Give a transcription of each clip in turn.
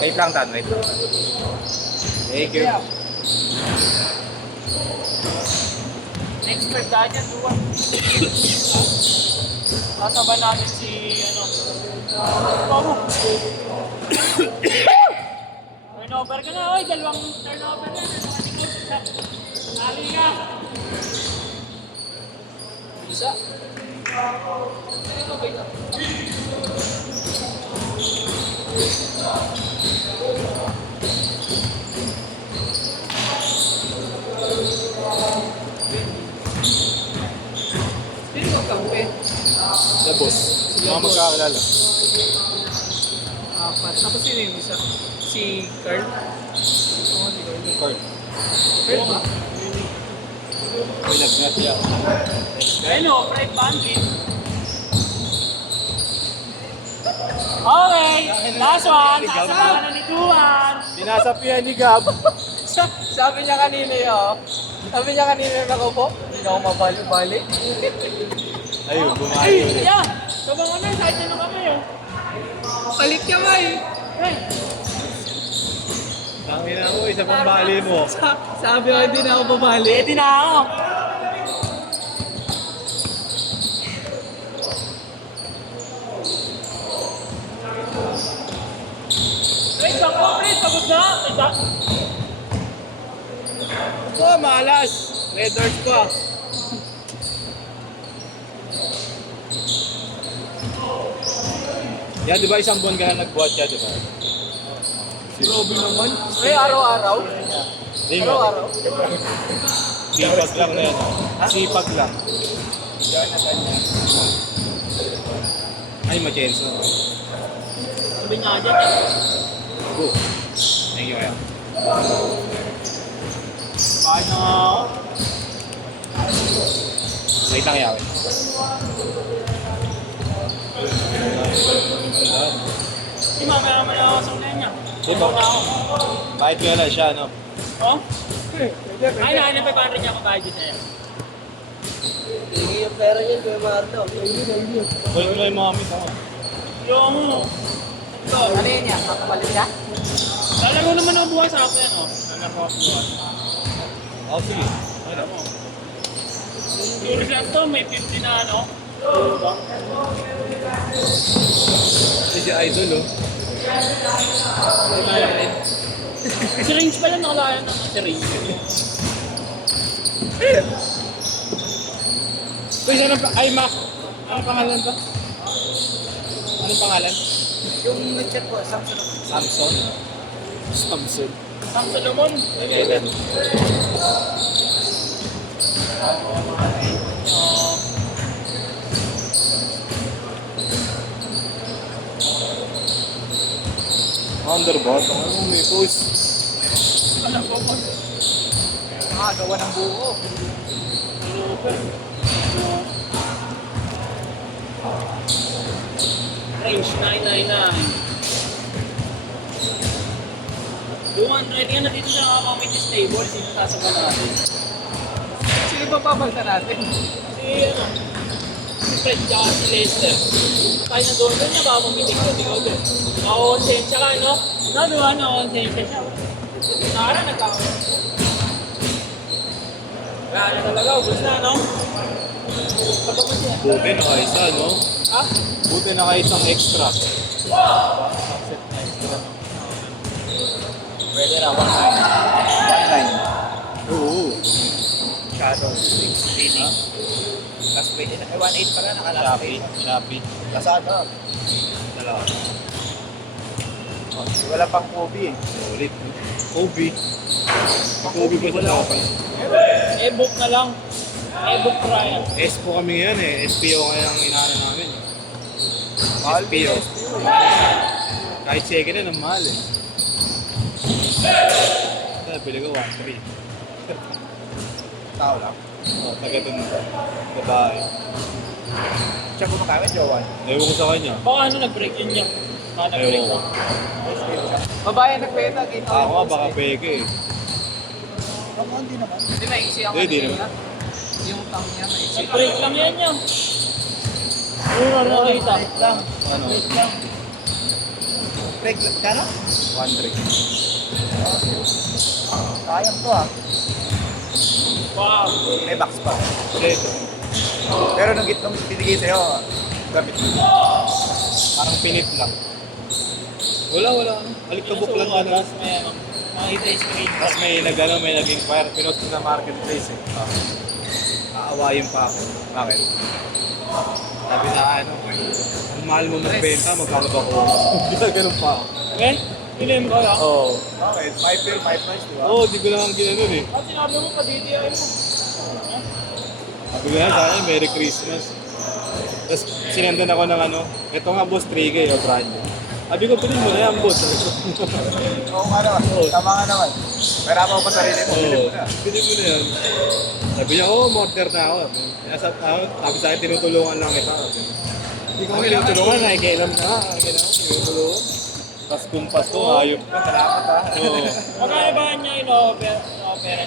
Wait lang, Tan. Wait lang. Thank you. Expert tayo dyan, duwan. Kasabay natin si, Pamu. Turnover ka na, oy. Dalawang turnover na. Ali ka. Isa. Ito ba ito? Sino magkampi? The boss. Mga magkakilala. Apat. Tapos sino yung isa? Si Carl? Oo, si Carl. Card. Carl ba? May nag-net siya. Ayun o, Fred Bantin. Okay, last one. Sasabahan na ni Duan. Sinasapihan ni Gab. Sabi niya kanina yun. Sabi niya kanina nakupo. Hindi na ako mabali-bali. Ayun, Ay, bumali. yeah. Sabang ano, side na kami yun. Palit ka ba eh? Hey. Tangin na mo, isa pang bali mo. Sabi ko, hindi na ako babali. Hindi na ako. Fred, bako, Fred. Pagod na. Ito, malas. Red Doors ko ah. Yan, di ba isang buwan ka na nagbuhat siya, di ba? Grabe naman. Ay, araw-araw. Di ba? Araw-araw. Sipag lang na yan. Sipag lang. Yan na ganyan. Ay, ma-chance na. Sabi niya dyan eh. Go. Thank you, kaya. Paano? Wait lang, Yawin. Di mamaya naman ako sa unahin niya. Di ba? Bakit nga na siya, no? Oh? Ay, na, 500 niya ako bayad sa'yo. Hindi yung pera niya, Kuya Marlo. Kulit mo na yung mga miss ako. Yung... Ito. Ano yun yan? Makapalit ka? Lalago naman ako buhay sa akin, oh. Lalago ako buhay. Oh, sige. Alam mo. Yung lang to, may 50 na ano. Si Idol, oh. Si Range pala nakalayan ng si Range. Uy, saan ang ay, Mac. Anong pangalan ba? Anong pangalan? Yung nag-chat po, Samsung. Samson. Samson. Sam Solomon. Eleven. Underbot. Ano may push? Alam ko po. Makagawa ng buo. Range 999. 200 yan na dito sa community stable. Sino sasama natin? Sino ba papalta natin? Si ano? Si Fred tsaka si Lester. Kaya na doon na ba mamitig ko di ko doon. Nakakonsensya ka, no? Naduhan nakakonsensya siya. Nara nagkakaroon. Wala na talaga, ubus na, no? Kapag mo siya. Buti na kaisa, no? Ha? Buti na kaisang extra. Set na extra. Pwede na, 1.9. Oo. Shadow, 16. Last page na. 1.8 pala, naka-last Shopee. page. Shopee. Lazada. Dalawa. Wala pang Kobe eh. Solid. Kobe. Kobe ba sa dapat? E-book na lang. E-book trial. SPO kami ngayon eh. SPO ngayon ang inaano namin. Mahal SPO. din SPO. Kahit second na, ang mahal eh. Bili ko 1.3. Tao lang. Oh, taga dun. Babae. Siya kumakawin, Jowan. Ewan ko sa kanya. Baka ano nag-break yun niya. Baka nag-break Ewan ko. na. Babae nagbenta, gito. Ako nga baka peke eh. Hindi naman. Hindi naiksi ako. Hindi kanina. naman. Yung tang niya, naiksi. Nag-break lang yan niya. Ano na nakita? Wait lang. Ano? Wait lang. Break lang. Kano? 1-3. Sayang to ah. Wow. May box pa. Pero nung gitnong binigay sa'yo, gamit mo. Parang pinit lang. Wala. Alikabok lang ano. Tapos may ano, makita yung screen. Tapos may nag-inquire. Pinost ko na marketplace eh. Aawayin pa ako. Bakit? Sabi na ano, kung mahal mo magbenta, magkano ba ko? Ginaganon pa ako. Okay? Pilim ko lang. Oo. Bakit? My fair, my price, di ba? Oo, di ko lang ginanon eh. At sinabi mo pa DDI mo. Sabi ko na sa akin, Merry Christmas. Tapos sinendan ako ng ano, ito nga boss, 3K o brand new. Sabi ko, bilhin mo na yan boss. Oo nga naman. Tama nga naman. Mahirapan ko pa sarili mo. Bilhin Oo, mo na. bilhin mo na yan. Sabi niya, mortar na ako. Sabi sa akin, tinutulungan lang kita. Hindi ko kailangan tinutulungan, nakikialam na. Tinutulungan. Tapos kumpas to, ayop ka. Salamat ah. Oo. Magkano ba niya ino-opera niya?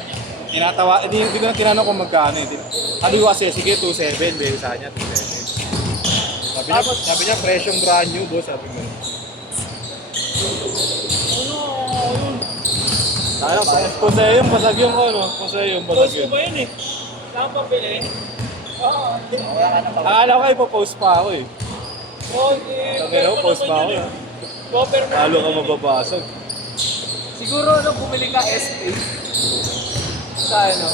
Tinatawa, hindi ko na tinanong kung magkano eh. Sabi ko kasi, sige 2.7, bigay sa kanya 2.7. Sabi niya, presyong brand new, boss, sabi ko. Ano? Yun. Sana, Poseyong, basag yung ano, Poseyong, basag Post ko yun. ba yun eh? Saan pa pili? Oo. Wala ka na pa. Akala ko ay post pa ako eh. Okay. Sabi ko, post pa ako eh. Popper mo. Lalo ka mababasag. Siguro nung bumili ka SP sa ano,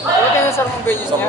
ano tinasar mong benyos niya?